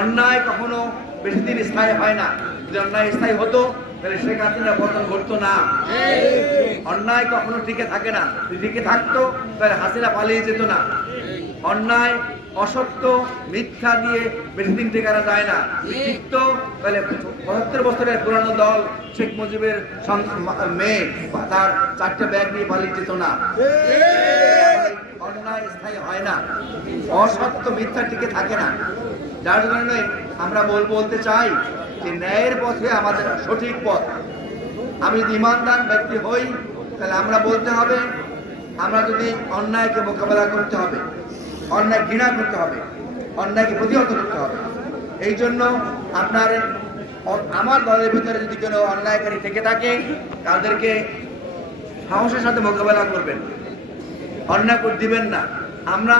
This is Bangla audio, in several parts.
অন্যায় কখনো বেশি দিন স্থায়ী হয় না। যদি অন্যায় স্থায়ী হতো তাহলে শেখ হাসিনা পতন ঘটতো না। অন্যায় কখনো টিকে থাকে না। যদি টিকে থাকতো তাহলে হাসিনা পালিয়ে যেত না। অন্যায়, অসত্য, মিথ্যা দিয়ে বেশি দিন টেকানো যায় না। টিকতো তাহলে ৭৫ বছরের পুরানো দল শেখ মুজিবের মেয়ে তার ৪টে ব্যাগ নিয়ে পালিয়ে যেত না। অন্যায় স্থায়ী হয় না, অসত্য মিথ্যা টিকে থাকে না। যার কারণে আমরা বলতে চাই যে ন্যায়ের পথে আমাদের সঠিক পথ। আমি যদি ইমানদার ব্যক্তি হই তাহলে আমরা বলতে হবে, আমরা যদি অন্যায়কে মোকাবেলা করতে হবে, অন্যায় ঘৃণা করতে হবে, অন্যায়কে প্রতিহত করতে হবে। এই জন্য আমার দলের ভিতরে যদি কোনো অন্যায়কারী থেকে থাকে তাদেরকে সাহসের সাথে মোকাবেলা করবেন, অন্যায় করে দিবেন না। আমরা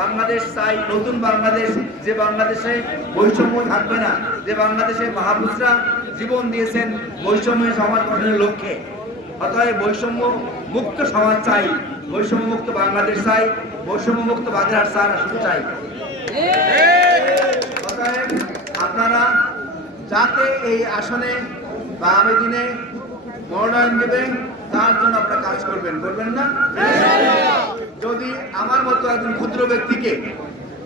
বাংলাদেশ চাই, নতুন বাংলাদেশ, যে বাংলাদেশে বৈষম্য থাকবে না, যে বাংলাদেশে মহাপুরুষরা জীবন দিয়েছেন বৈষম্য সমাজ গঠনের লক্ষ্যে। অতএব বৈষম্য মুক্ত সমাজ চাই, বৈষম্য মুক্ত বাংলাদেশ চাই, বৈষম্য মুক্ত বাগেরহাট চাই। অতএব আপনারা যাকে এই আসনে বা আগামী দিনে মনোনয়ন দেবেন তার জন্য আপনারা কাজ করবেন না? যদি আমার মতো একজন ক্ষুদ্র ব্যক্তিকে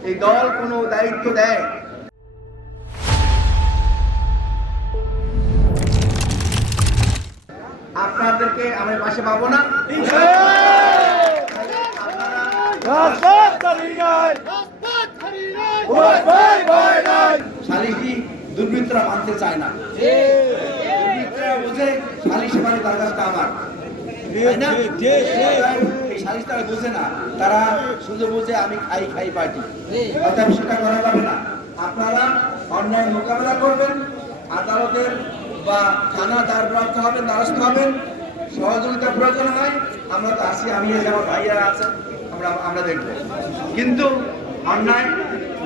এই দল কোনো দায়িত্ব দেয়, আপনাদেরকে আমি পাশে পাবো না। শালিশি দুর্বৃত্তরা মানতে চায় না। দুর্বৃত্তরা বোঝে শালিশি মানে তার কাছে আমার, এই শালিশটা বোঝে না, তারা শুধু বোঝে আমি খাই পার্টি। অতএব সেটা করা যাবে না। আপনারা অন্যায় মোকাবেলা করবেন, আদালতের বা থানা দ্বারপ্রাপ্ত হবেন, দ্বারস্থ হবেন। সহযোগিতা প্রয়োজন হয় আমরা তো আসি, আমি আমার ভাইয়ারা আছেন, আমরা দেখবো। কিন্তু অন্যায়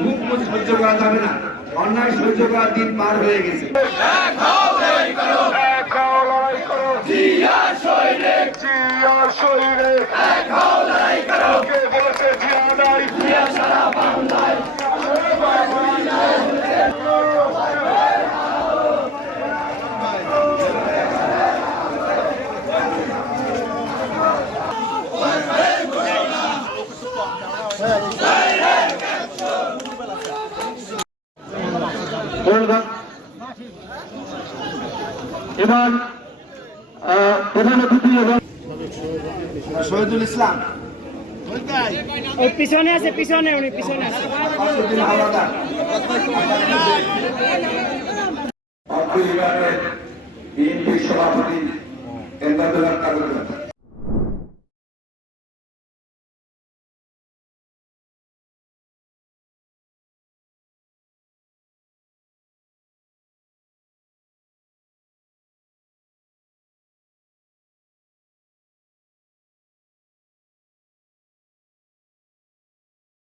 মুখ বুঝে সহ্য করা যাবে না। অন্যায় সহ্য করার দিন পার হয়ে গেছে। এবার প্রধান অতিথি এবং শহীদুল ইসলাম পিছনে আছে, উনি পিছনে আছে। বিএনপির সভাপতি